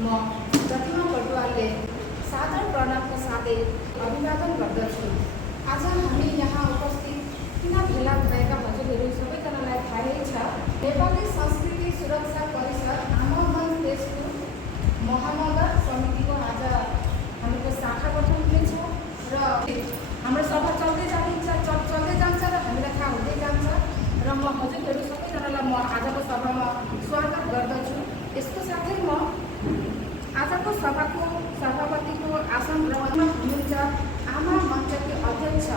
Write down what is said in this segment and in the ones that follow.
म प्रतिमा बटुवालले सादर प्रणवका साथै अभिवादन गर्दछु। आज हामी यहाँ उपस्थित किन भेला भएका हजुरहरू सबैजनालाई थाहै छ। नेपाली संस्कृति सुरक्षा परिषद आमा मन देशको महानगर समितिको आज हामीको शाखा गठन हुनेछ र हाम्रो सभा चल्दै जान्छ र हामीलाई थाहा हुँदै जान्छ र म हजुरहरू सबैजनालाई म आजको सभामा स्वागत गर्दछु। यसको साथै म आजको सभाको सभापतिको आसन ग्रहणमा हुनुहुन्छ आमा मञ्चकी अध्यक्ष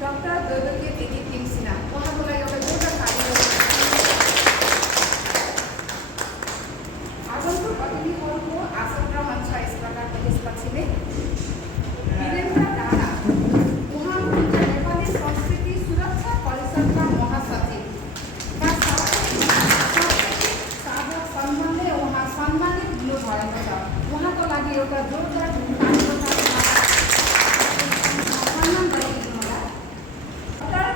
डाक्टर दैवकी दिदी तिङसिना। उहाँको लागि एउटा जोरदार ताली आजको अतिथिहरूको आसन ग्रहण छ यस प्रकारको। त्यसपछि नै वीरेन्द्र डाँडा, उहाँ हुनुहुन्छ नेपाली संस्कृति सुरक्षा परिषदका महासचिव। साधक सम्मानले उहाँ सम्मानित हुनुभएको छ। उहाँको लागि एउटा जोरदार सम्मान गरिदिनुहोला। डाक्टर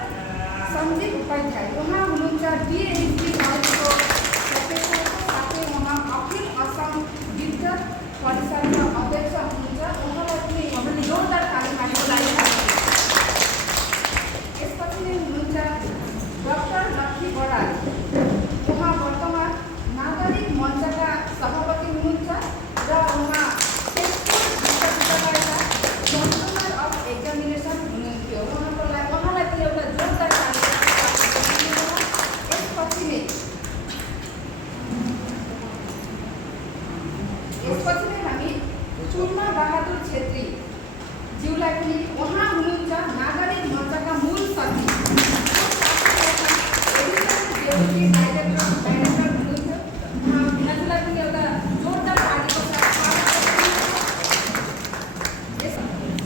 सञ्जीव उपाध्याय, उहाँ हुनुहुन्छ डिएनपी कलेजको प्रोफेसरको साथै उहाँ अखिल असम विद्युत परिषदका अध्यक्ष हुनुहुन्छ। उहाँलाई पनि हामीले जोरदार ताली मार्नको लागि। यसपछि नै हुनुहुन्छ डाक्टर लक्ष्मी बराल, उहाँ वर्तमान नागरिक मञ्चका सभापति हुनुहुन्छ र उहाँ तेजपुर विश्वविद्यालयका कन्ट्रोलर अफ एक्जामिनेसन हुनुहुन्थ्यो। उहाँलाई पनि एउटा जोरदार ताली। यसपछि नै हामी सुरमा बहादुर छेत्री ज्यूलाई पनि, उहाँ हुनुहुन्छ नागरिक मञ्चका मूल सचिव। उहाँलाई पनि एउटा जोरदार तालीको साथ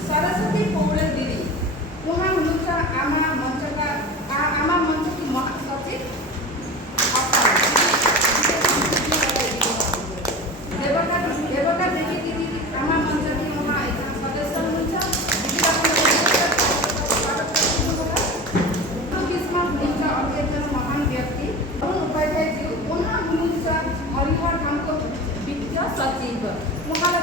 सरस्वती पौडेल दिदी, उहाँ हुनुहुन्छ आमा मञ्चकी महासचिव। देवका देवी दिदी आमा मञ्चकी उहाँ एकजना सदस्य हुनुहुन्छ। बिचमा हुनुहुन्छ अर्को एकजना महान व्यक्ति अरुण उपाध्यायज्यू, उहाँ हुनुहुन्छ हरिहर धामको वित्त सचिव। उहाँलाई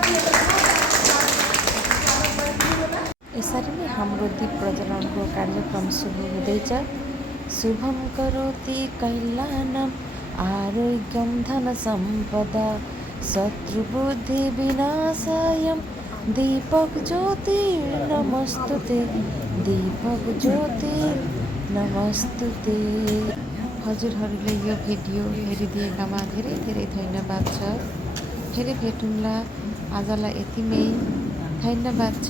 यसरी नै हाम्रो दीप प्रज्वलनको कार्यक्रम सुरु हुँदैछ। शुभम करोति कैलानम आरोग्यम धन सम्पदा शत्रुबुद्धि विनाशाय दीपक ज्योति नमस्तुते दीपक ज्योति नमस्तुते। हजुरहरूले यो भिडियो हेरिदिएकामा धेरै धेरै धन्यवाद छ। फेरि भेटौँला। आजलाई यति नै। धन्यवाद छ।